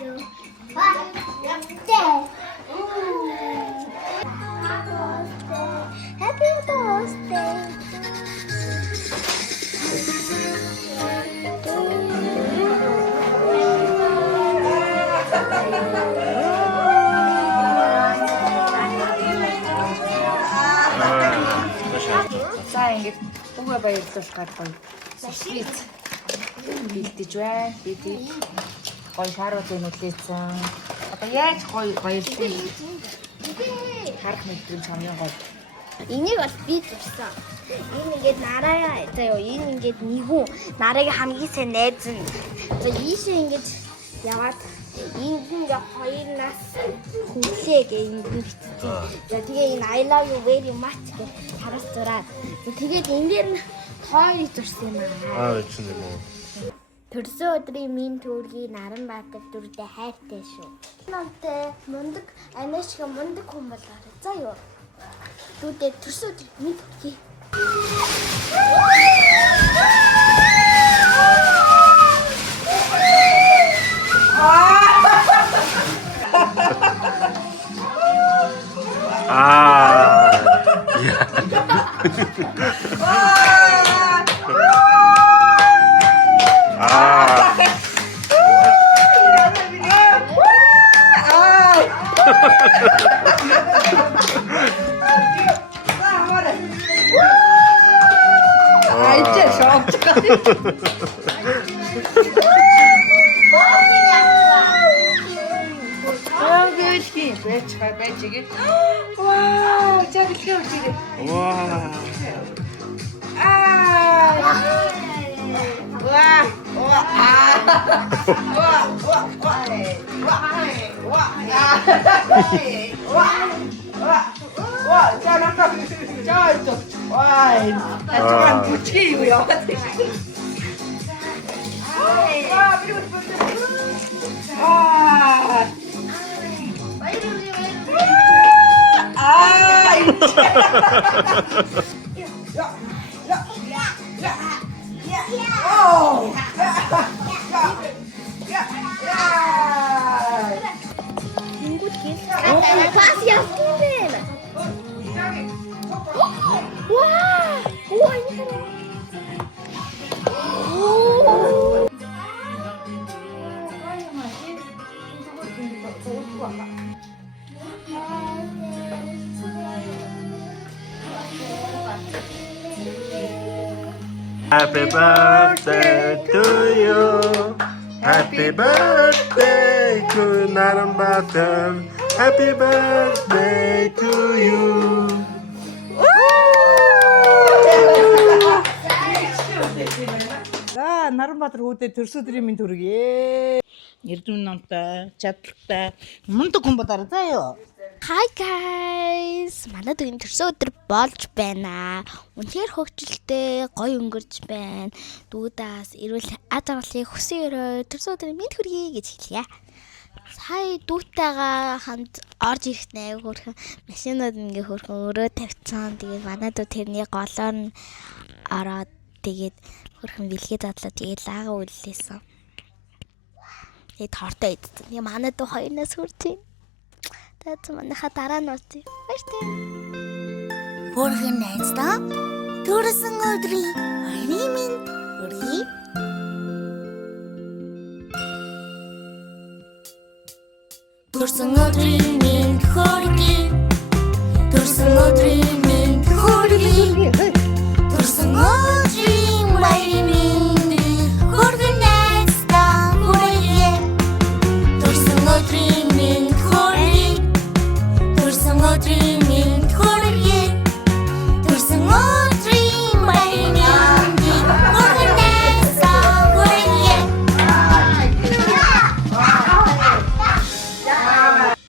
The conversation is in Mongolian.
Happy birthday. За ингэж бүгөө баярлуулах гоё. Свит. Бэлдэж байна. Бид гоё шааруудыг нүлээсэн. Одоо яаж гоё баярлалаа. Харах мэдрэмж хамгийн гоё. Энийг бол би зурсан. Энэ ингээд нараа заяа энэ ингээд нэгэн нарыг хамгийн сайн найз нь. За ийшээ ингээд яваад энд ингээ хоёр нас хүнлээ гэх юм бичсэн. За тэгээ энэ I love you very much гэх хараас зураад. Тэгээд ингээд хоёр зурсан юм аа. чинь юм уу? Төрсөн өдрийн минь төргийн Наранбаатар дүрдээ хайртай шүү. Намтай мундаг анашиг мундаг хүн болгоорой. За юу. Дүүдээ төрсөн өдрийн минь төргий. Вау, чаглаа үчирээ. Вау. Пас ястын. Happy birthday to you. Happy birthday to Naranbaatar. Happy birthday to you. За Наранбаатар хүүдээ төрсөн өдрийн минь төргий. Эрдэнэ номтой, чадлагтай, мундаг хүн болоорой заа юу. Hi guys. Манай төгний төрсөн өдөр болж байна. Үнэхээр хөвгчлөлтэй, гоё өнгөрч байна. Дүүдээс эрүүл аз жаргалыг хүсэн өрөө төрсөн өдрийн минь төргий гэж хэлье. Сая дүүтэйгээ хамт орж ирэхнээ хөрхөн машинууд ингээ хөрхөн өрөө тавьцсан. Тэгээд манай дүү тэрний голоор нь ороод тэгээд хөрхөн бэлгээ задлаа тэгээд лаага үллээсэн. Тэгээд тортой идсэн. Тэгээ манай дүү 2 нас хүрч байна. Тэгээд манайха дараа нь уучих. Баяртай. Хөрхөн найздаа төрсөн өдрийн баярын минь хүргэе. Төрсөн өдрийн минь хүргэе. Төрсөн өдрийн